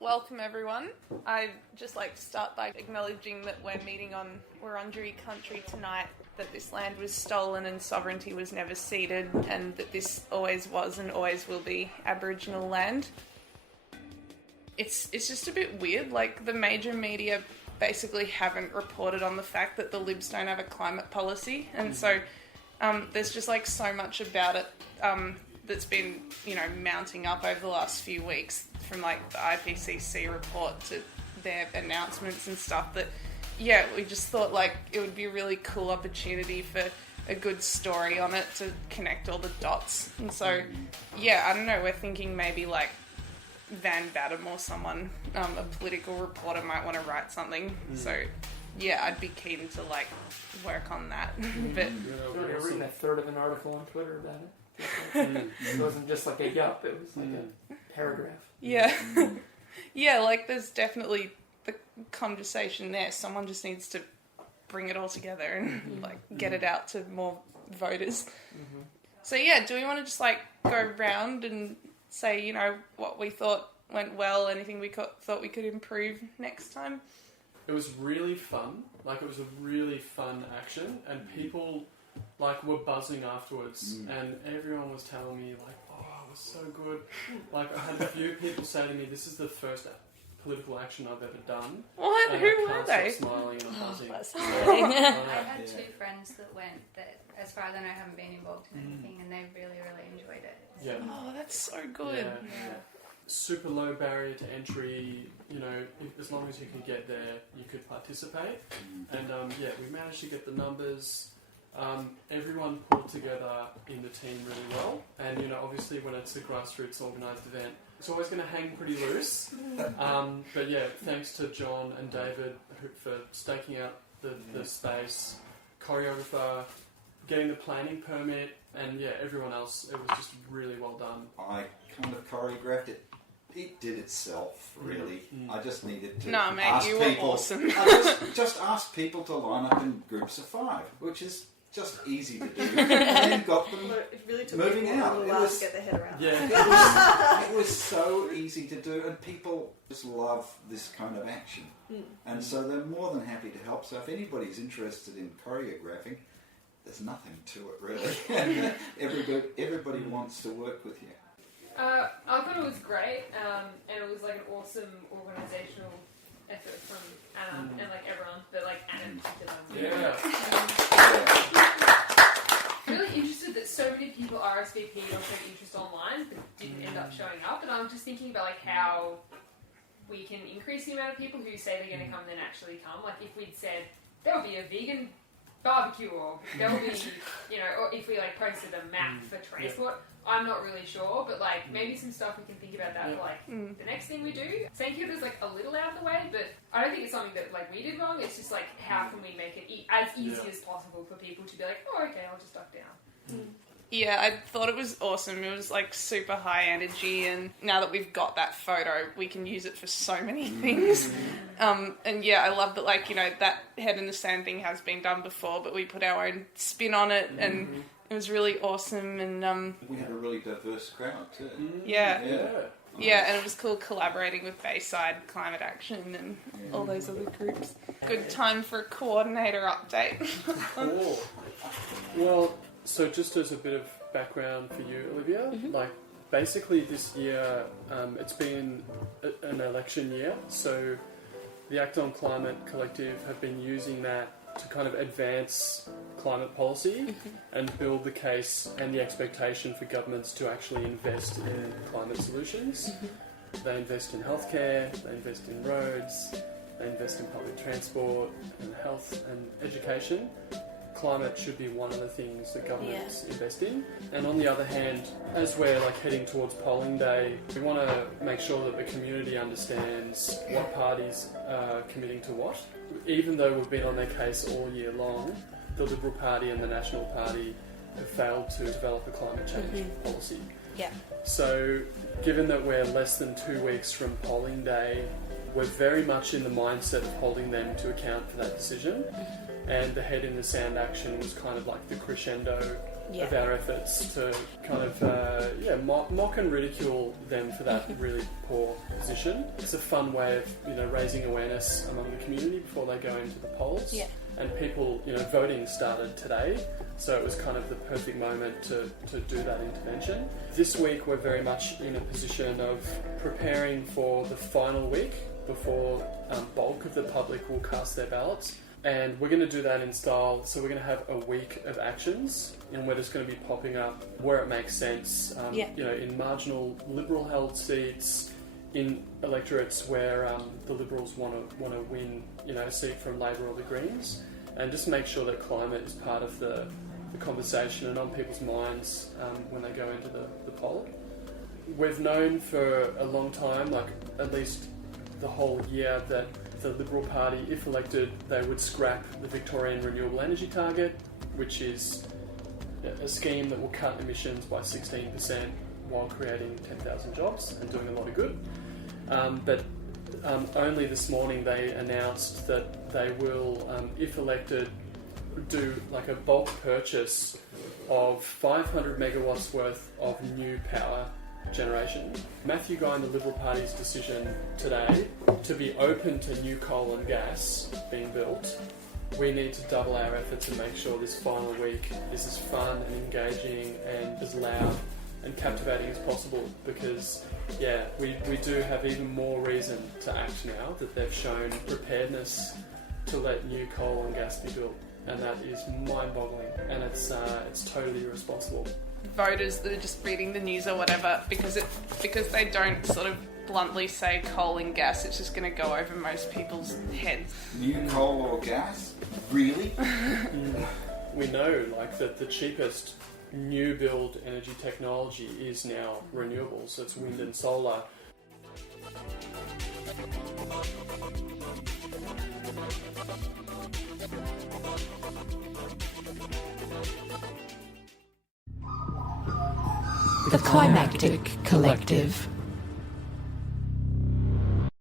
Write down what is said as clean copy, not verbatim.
Welcome everyone. I'd just like to start by acknowledging that we're meeting on Wurundjeri country tonight, that this land was stolen and sovereignty was never ceded, and that this always was and always will be Aboriginal land. It's just a bit weird, like the major media basically haven't reported on the fact that the Libs don't have a climate policy, and so there's just like so much about it that's been, mounting up over the last few weeks, from like the IPCC report to their announcements and stuff, that we just thought like it would be a really cool opportunity for a good story on it to connect all the dots. And so I don't know, we're thinking maybe like Van Batten or someone, a political reporter, might want to write something. So I'd be keen to like work on that. But I've written a third of an article on Twitter about it. It wasn't just like a yup, it was like a paragraph. Like there's definitely the conversation there. Someone just needs to bring it all together and like get it out to more voters. So do we want to just like go round and say, what we thought went well, anything we thought we could improve next time? It was really fun. Like, it was a really fun action, and people like were buzzing afterwards, and everyone was telling me like, oh, it was so good. Like, I had a few people say to me, this is the first political action I've ever done. What? And Who I were can't they? stop smiling and I'm buzzing. I had two friends that went that, as far as I know, haven't been involved in anything, and they really, really enjoyed it. Yeah. Oh, that's so good. Yeah. Super low barrier to entry. As long as you can get there, you could participate. And we managed to get the numbers. Everyone pulled together in the team really well, and obviously when it's a grassroots organised event, it's always going to hang pretty loose. But thanks to John and David for staking out the space, choreographer, getting the planning permit, and everyone else. It was just really well done. I kind of choreographed it. It did itself, really. I just needed to No, mate, ask you people. were awesome. I just asked people to line up in groups of 5, which is just easy to do, and then got them it really took moving out. A It while was, to get their head around. it was so easy to do, and people just love this kind of action, and so they're more than happy to help. So if anybody's interested in choreographing, there's nothing to it really. Everybody wants to work with you. I thought it was great, and it was like an awesome organisational effort from Anna and like everyone, but like Anna in particular. Really interested that so many people RSVP'd or showed interest online, but didn't end up showing up. And I'm just thinking about like how we can increase the amount of people who say they're going to come and then actually come. Like if we'd said there will be a vegan barbecue, or there will be, or if we like posted a map for transport. I'm not really sure, but like maybe some stuff we can think about that for like the next thing we do. St. Kilda's like a little out of the way, but I don't think it's something that like we did wrong. It's just like how can we make it as easy as possible for people to be like, oh okay, I'll just duck down. Yeah, I thought it was awesome. It was like super high energy, and now that we've got that photo, we can use it for so many things. And I love that, like, that head in the sand thing has been done before, but we put our own spin on it, and it was really awesome. And We had a really diverse crowd too. Yeah, and it was cool collaborating with Bayside Climate Action and all those other groups. Good time for a coordinator update. Cool. Well, so just as a bit of background for you, Olivia, like basically this year it's been an election year, so the Act on Climate Collective have been using that to kind of advance climate policy and build the case and the expectation for governments to actually invest in climate solutions. They invest in healthcare, they invest in roads, they invest in public transport and health and education. Climate should be one of the things that governments invest in. And on the other hand, as we're like heading towards polling day, we want to make sure that the community understands what parties are committing to what. Even though we've been on their case all year long, the Liberal Party and the National Party have failed to develop a climate change policy. Yeah. So given that we're less than 2 weeks from polling day, we're very much in the mindset of holding them to account for that decision. And the head in the sand action was kind of like the crescendo of our efforts to kind of mock and ridicule them for that really poor position. It's a fun way of raising awareness among the community before they go into the polls. Yeah. And people, voting started today, so it was kind of the perfect moment to do that intervention. This week we're very much in a position of preparing for the final week before bulk of the public will cast their ballots. And we're going to do that in style, so we're going to have a week of actions, and we're just going to be popping up where it makes sense, in marginal Liberal held seats, in electorates where the Liberals want to win, a seat from Labor or the Greens, and just make sure that climate is part of the conversation and on people's minds when they go into the poll. We've known for a long time, like at least the whole year, that the Liberal Party, if elected, they would scrap the Victorian renewable energy target, which is a scheme that will cut emissions by 16% while creating 10,000 jobs and doing a lot of good. But only this morning they announced that they will, if elected, do like a bulk purchase of 500 megawatts worth of new power generation. Matthew Guy and the Liberal Party's decision today to be open to new coal and gas being built, we need to double our efforts and make sure this final week is as fun and engaging and as loud and captivating as possible, because we do have even more reason to act now that they've shown preparedness to let new coal and gas be built, and that is mind-boggling, and it's totally irresponsible. Voters that are just reading the news or whatever, because they don't sort of bluntly say coal and gas, it's just going to go over most people's heads. New coal or gas? Really? We know that the cheapest new build energy technology is now renewables. It's wind and solar. The Climactic Collective.